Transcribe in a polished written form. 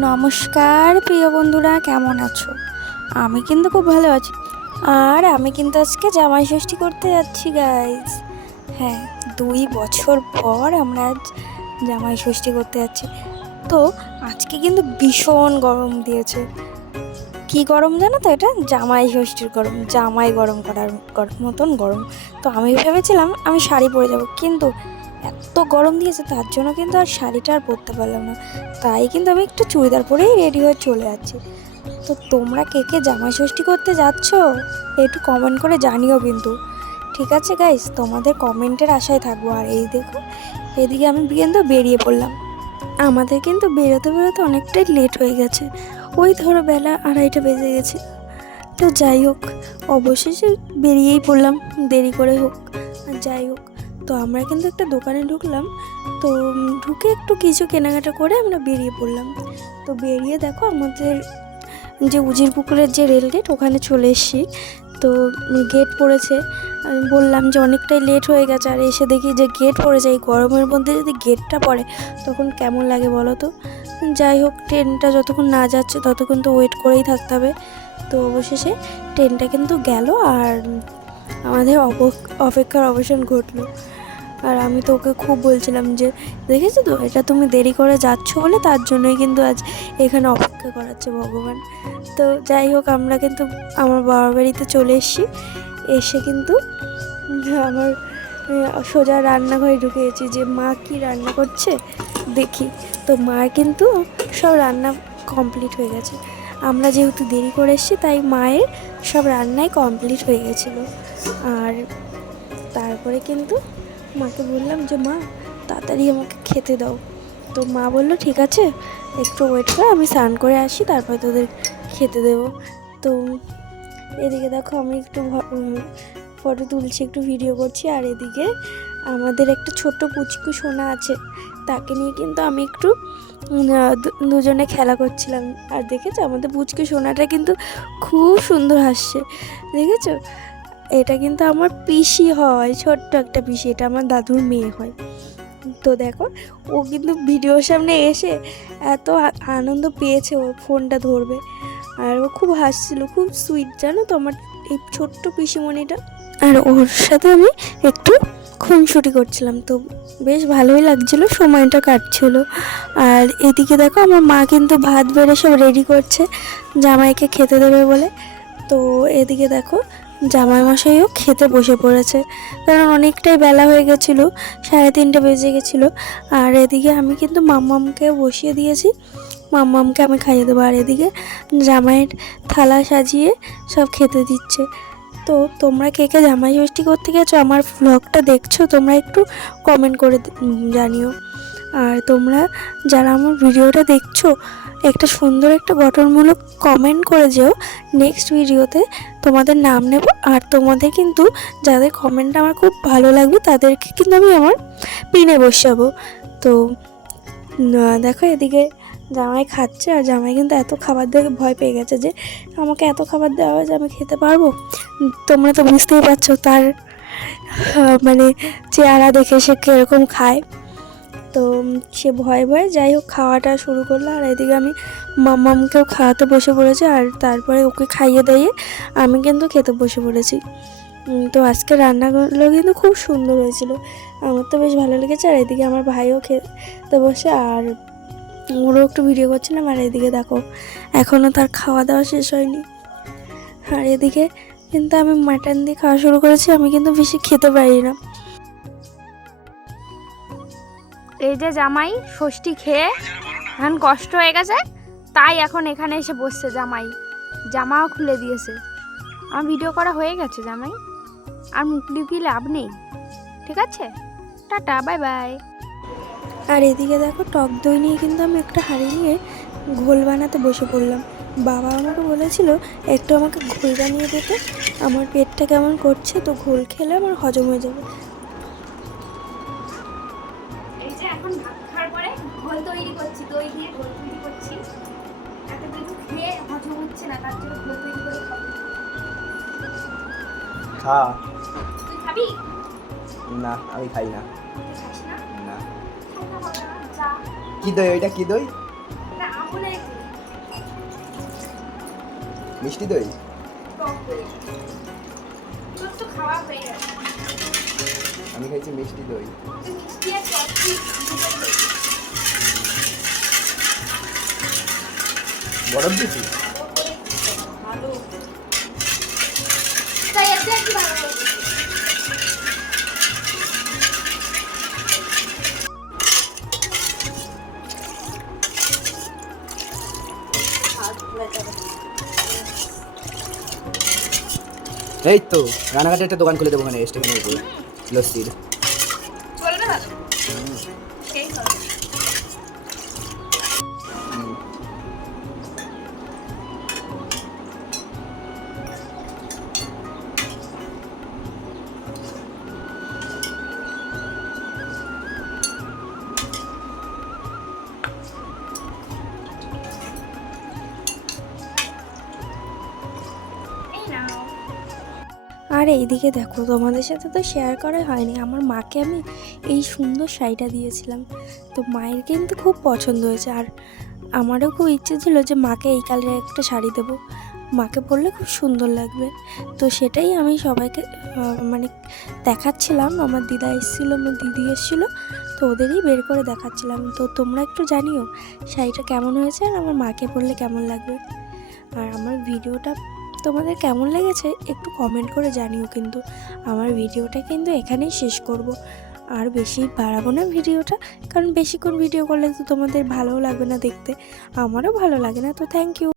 নমস্কার প্রিয় বন্ধুরা, কেমন আছো? আমি কিন্তু খুব ভালো আছি। আর আমি কিন্তু আজকে জামাই ষষ্ঠী করতে যাচ্ছি গাইজ। হ্যাঁ, 2 বছর পর আমরা আজ জামাই ষষ্ঠী করতে যাচ্ছি। তো আজকে কিন্তু ভীষণ গরম দিয়েছে। কি গরম জানো তো? এটা জামাই ষষ্ঠীর গরম, জামাই গরম করার মতন গরম। তো আমি ভেবেছিলাম আমি শাড়ি পরে যাব, কিন্তু এত গরম দিয়েছে তার জন্য কিন্তু আর শাড়িটা আর পরতে পারলাম না। তাই কিন্তু আমি একটু চুড়িদার পরেই রেডি হয়ে চলে যাচ্ছি। তো তোমরা কে কে জামাই ষষ্ঠী করতে যাচ্ছ একটু কমেন্ট করে জানিও কিন্তু। ঠিক আছে গাইস, তোমাদের কমেন্টের আশায় থাকবো। আর এই দেখো, এদিকে আমি কিন্তু বেরিয়ে পড়লাম। আমাদের কিন্তু বেরোতে বেরোতে অনেকটাই লেট হয়ে গেছে। ওই ধরো বেলা 2:30 বেজে গেছে। তো যাই হোক, অবশেষে বেরিয়েই পড়লাম, দেরি করে হোক আর যাই হোক। তো আমরা কিন্তু একটা দোকানে ঢুকলাম। তো ঢুকে একটু কিছু কেনাকাটা করে আমরা বেরিয়ে পড়লাম। তো বেরিয়ে দেখো আমাদের যে উজির পুকুরের যে রেল গেট, ওখানে চলে এসেছি। তো গেট পড়েছে। আমি বললাম যে অনেকটাই লেট হয়ে গেছে, আর এসে দেখি যে গেট পড়েছে। এই গরমের মধ্যে যদি গেটটা পড়ে তখন কেমন লাগে বলো তো? যাই হোক, ট্রেনটা যতক্ষণ না যাচ্ছে ততক্ষণ তো ওয়েট করেই থাকতে হবে। তো অবশেষে ট্রেনটা কিন্তু গেল, আর আমাদের অপেক্ষার অবসান ঘটলো। আর আমি তো ওকে খুব বলছিলাম যে দেখেছো তো, এটা তুমি দেরি করে যাচ্ছ বলে তার জন্যই কিন্তু আজ এখানে অপেক্ষা করাচ্ছে ভগবান। তো যাই হোক, আমরা কিন্তু আমার বাবার বাড়িতে চলে এসেছি। এসে কিন্তু আমার সোজা রান্নাঘরে ঢুকে গেছি যে মা কি রান্না করছে দেখি। তো মার কিন্তু সব রান্না কমপ্লিট হয়ে গেছে। আমরা যেহেতু দেরি করে এসেছি তাই মায়ের সব রান্নাই কমপ্লিট হয়ে গেছিলো। আর তারপরে কিন্তু মাকে বললাম যে মা, তাড়াতাড়ি আমাকে খেতে দাও। তো মা বললো ঠিক আছে, একটু ওয়েট কর, আমি স্নান করে আসি, তারপর তোদের খেতে দেবো। তো এদিকে দেখো আমি একটু ফটো তুলছি, একটু ভিডিও করছি। আর এদিকে আমাদের একটা ছোট্ট পুচকু সোনা আছে, তাকে নিয়ে কিন্তু আমি একটু দুজনে খেলা করছিলাম। আর দেখেছো আমাদের পুচকু সোনাটা কিন্তু খুব সুন্দর হাসছে, দেখেছো? এটা কিন্তু আমার পিসি হয়, ছোট্ট একটা পিসি, এটা আমার দাদুর মেয়ে হয়। তো দেখো, ও কিন্তু ভিডিওর সামনে এসে এত আনন্দ পেয়েছে, ও ফোনটা ধরবে। আর ও খুব হাসছিল, খুব সুইট জানো তো আমার এই ছোট্ট পিসিমণিটা। আর ওর সাথে আমি একটু খুনসুটি করছিলাম, তো বেশ ভালোই লাগছিল, সময়টা কাটছিল। আর এদিকে দেখো আমার মা কিন্তু ভাত বেড়ে সব রেডি করছে জামাইকে খেতে দেবে বলে। তো এদিকে দেখো জামাইমশাইও খেতে বসে পড়েছে, কারণ অনেকটাই বেলা হয়ে গেছিলো, 3:30 বেজে গেছিলো। আর এদিকে আমি কিন্তু মাম্মামকে বসিয়ে দিয়েছি, মাম্মামকে আমি খাইয়ে দেবো। আর এদিকে জামাইয়ের থালা সাজিয়ে সব খেতে দিচ্ছে। তো তোমরা কে কে জামাই ষষ্ঠী করতে গেছো, আমার ভ্লগটা দেখছো, তোমরা একটু কমেন্ট করে জানিও। আর তোমরা যারা আমার ভিডিওটা দেখছো, একটা সুন্দর একটা গঠনমূলক কমেন্ট করে যেও, নেক্সট ভিডিওতে তোমাদের নাম নেব। আর তোমাদের কিন্তু যাদের কমেন্টটা আমার খুব ভালো লাগবে তাদেরকে কিন্তু আমি আমার পিনে বসাবো। তো দেখো এদিকে জামাই খাচ্ছে, আর জামাই কিন্তু এত খাবার দেখে ভয় পেয়ে গেছে যে আমাকে এত খাবার দেওয়া হয় যে আমি খেতে পারবো। তোমরা তো বুঝতেই পারছো তার মানে চেহারা দেখে সে কীরকম খায়। তো সে ভয়ে ভয়ে যাই হোক খাওয়াটা শুরু করলো। আর এদিকে আমি মাম্মামকেও খাওয়াতে বসে পড়েছি, আর তারপরে ওকে খাইয়ে দিয়ে আমি কিন্তু খেতে বসে পড়েছি। তো আজকে রান্নাগুলো কিন্তু খুব সুন্দর হয়েছিল, আমার তো বেশ ভালো লেগেছে। আর এদিকে আমার ভাইও খেতে বসে, আর ওরও একটু ভিডিও করছিলাম। আর এদিকে দেখো এখনও তার খাওয়া দাওয়া শেষ হয়নি। আর এদিকে কিন্তু আমি মাটন দিয়ে খাওয়া শুরু করেছি, আমি কিন্তু বেশি খেতে পারি না। এই যে জামাই ষষ্ঠী খেয়ে এখন কষ্ট হয়ে গেছে, তাই এখন এখানে এসে বসছে জামাই, জামাও খুলে দিয়েছে। আমার ভিডিও করা হয়ে গেছে জামাই, আর মুখ লুকিয়ে লাভ নেই, ঠিক আছে? Tata, bye bye. আর এদিকে দেখো টক দই নিয়ে কিন্তু আমি একটা হাঁড়ি নিয়ে ঘোল বানাতে বসে পড়লাম। বাবা আমাকে বলেছিল একটু আমাকে ঘোল বানিয়ে দিতে, আমার পেটটা কেমন করছে, তো ঘোল খেলে আমার হজম হয়ে যাবে। এই যে এখন ভাত খাওয়ার পরে ঘোল তৈরি করছি, দই দিয়ে ঘোল তৈরি করছি। এত কিছু খেয়ে হজম হচ্ছে না, তার জন্য ঘোল তৈরি করে খাবো। খা। তুই খাবি? না, আমি খাই না। তুই খাস না? না। খাই না, হবে না, যা। কি দই ওইটা? কি দই? না, খাবো না একটু মিষ্টি দই। টক দই। তোর তো খাওয়া হয়ে গেছে। আমি খাইছি মিষ্টি দই। তুই মিষ্টি আর টক দই দুটোই খেয়েছিস। বরফ দিছি। ভালো। তাই এত একটু ভালো করে দিচ্ছি। এই তো রানাঘাটে একটা দোকান খুলে দেবো ওখানে স্টেশনের উপর লস্যির। চলবে ভালো সেই হবে এই নাও আর এইদিকে দেখো, তোমাদের সাথে তো শেয়ার করা হয়নি, আমার মাকে আমি এই সুন্দর শাড়িটা দিয়েছিলাম। তো মায়ের কিন্তু খুব পছন্দ হয়েছে, আর আমারও খুব ইচ্ছে ছিল যে মাকে এই কালারের একটা শাড়ি দেবো, মাকে পরলে খুব সুন্দর লাগবে। তো সেটাই আমি সবাইকে মানে দেখাচ্ছিলাম। আমার দিদা এসেছিলো, আমার দিদি এসেছিলো, তো ওদেরই বের করে দেখাচ্ছিলাম। তো তোমরা একটু জানিও শাড়িটা কেমন হয়েছে আর আমার মাকে পরলে কেমন লাগবে। আর আমার ভিডিওটা তোমাদের কেমন লেগেছে একটু কমেন্ট করে জানিও। কিন্তু আমার ভিডিওটা কিন্তু এখানেই শেষ করব, আর বেশি বাড়াবো না ভিডিওটা, কারণ বেশিক্ষণ ভিডিও করলে তো তোমাদের ভালোও লাগবে না দেখতে, আমারও ভালো লাগে না। তো থ্যাংক ইউ।